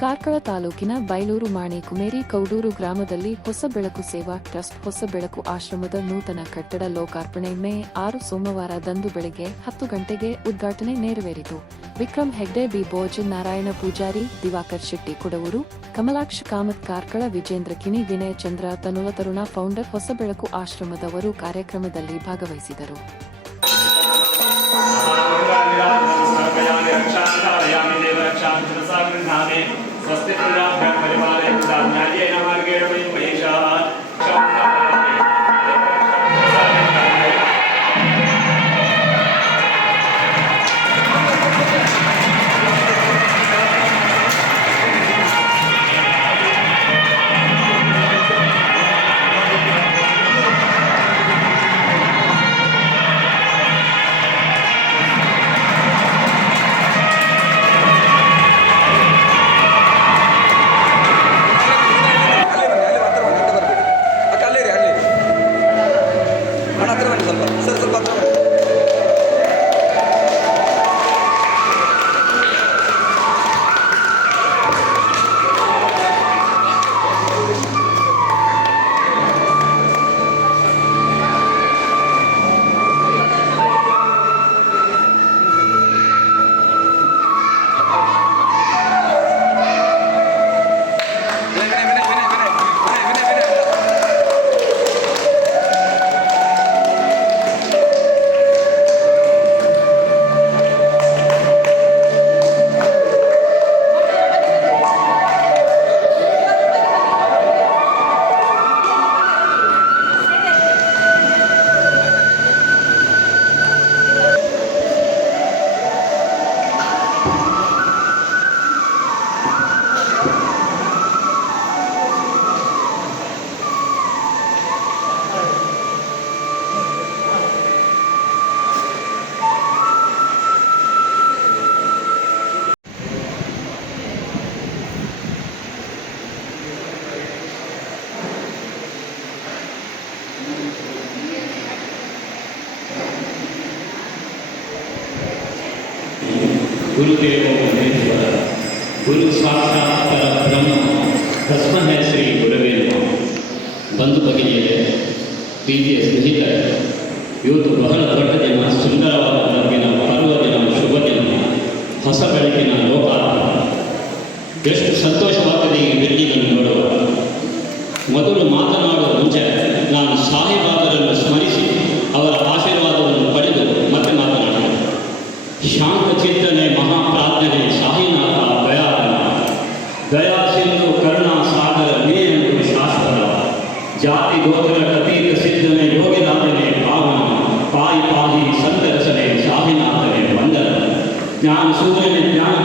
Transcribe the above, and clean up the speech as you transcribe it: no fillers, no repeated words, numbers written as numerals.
ಕಾರ್ಕಳ ತಾಲೂಕಿನ ಬೈಲೂರು ಮಾಣೆ ಕುಮೇರಿ ಕೌಡೂರು ಗ್ರಾಮದಲ್ಲಿ ಹೊಸ ಬೆಳಕು ಸೇವಾ ಟ್ರಸ್ಟ್ ಹೊಸ ಬೆಳಕು ಆಶ್ರಮದ ನೂತನ ಕಟ್ಟಡ ಲೋಕಾರ್ಪಣೆ ಮೇ 6 ಸೋಮವಾರದಂದು ಬೆಳಗ್ಗೆ 10 ಗಂಟೆಗೆ ಉದ್ಘಾಟನೆ ನೆರವೇರಿತು. ವಿಕ್ರಮ್ ಹೆಗ್ಡೆ, ಬಿ ಭೋಜ್, ನಾರಾಯಣ ಪೂಜಾರಿ, ದಿವಾಕರ್ ಶೆಟ್ಟಿ ಕುಡವೂರು, ಕಮಲಾಕ್ಷ ಕಾಮತ್ ಕಾರ್ಕಳ, ವಿಜೇಂದ್ರ ಕಿಣಿ, ವಿನಯ ಚಂದ್ರ ತನುಲ ತರುಣ ಫೌಂಡರ್ ಹೊಸ ಬೆಳಕು ಆಶ್ರಮದವರು ಕಾರ್ಯಕ್ರಮದಲ್ಲಿ ಭಾಗವಹಿಸಿದರು. ಸ್ವಸ್ತಿ ಪ್ರಜಾಭ್ಯಾಂ ಪರಿಪಾಲಯಂತಾಂ ನ್ಯಾಯೇನ ಮಾರ್ಗೇಣ ವಯಂ ಮಹೇಶಾಃ गुरुदेवो महेश्वर गुरु साक्षात् परब्रह्म तस्मै ಶ್ರೀ ಗುರವೇ ನಮಃ. ಬಂಧು ಭಗಿನಿಯರೇ, ಪ್ರೀತಿಯ ಸ್ನೇಹಿತರೆ, ಇವತ್ತು ಬಹಳ ದೊಡ್ಡ ದಿನ, ಸುಂದರವಾದ ದಿನ, ಪರ್ವ ದಿನ, ಶುಭ ದಿನ, ಹೊಸ ಬೆಳಕಿನ ಲೋಕಾರ್ಪಣೆ. ಎಷ್ಟು ಸಂತೋಷವಾಗಿದೆ ಈ ಬಿಲ್ಡಿಂಗನ್ನು ನೋಡುವ. ಮೊದಲು ಮಾತನಾಡುವ ಮುಂಚೆ ನಾನು ಸಾಹಿಬಾಬರನ್ನು ಸ್ಮರಿಸಿ ಅವರ ಆಶೀರ್ವಾದವನ್ನು ಪಡೆದು ಮತ್ತೆ ಮಾತನಾಡುತ್ತೇನೆ. ಶಾಂತ ಚಿಂತನೆ, ಮಹಾಪ್ರಾರ್ಥನೆ, ಸಾಹಿನಾಥ ದಯಾಳನ, ದಯಾ ಸಿಂಧು ಕರುಣಾ ಸಾಗರ ನೇಯಂತು ಶಾಶ್ವತ, ಜಾತಿ ಗೋತ್ರ ಅತೀತ ಸಿದ್ಧನೆ ಯೋಗಿನಾಥನೆ ಪಾವನ, ಪಾಯಿ ಪಾಹಿ ಸಂತರಸನೆ ಸಾಹಿನಾಥನೆ ವಂದನ, ಜ್ಞಾನ ಸೂರ್ಯನೆ ಜ್ಞಾನ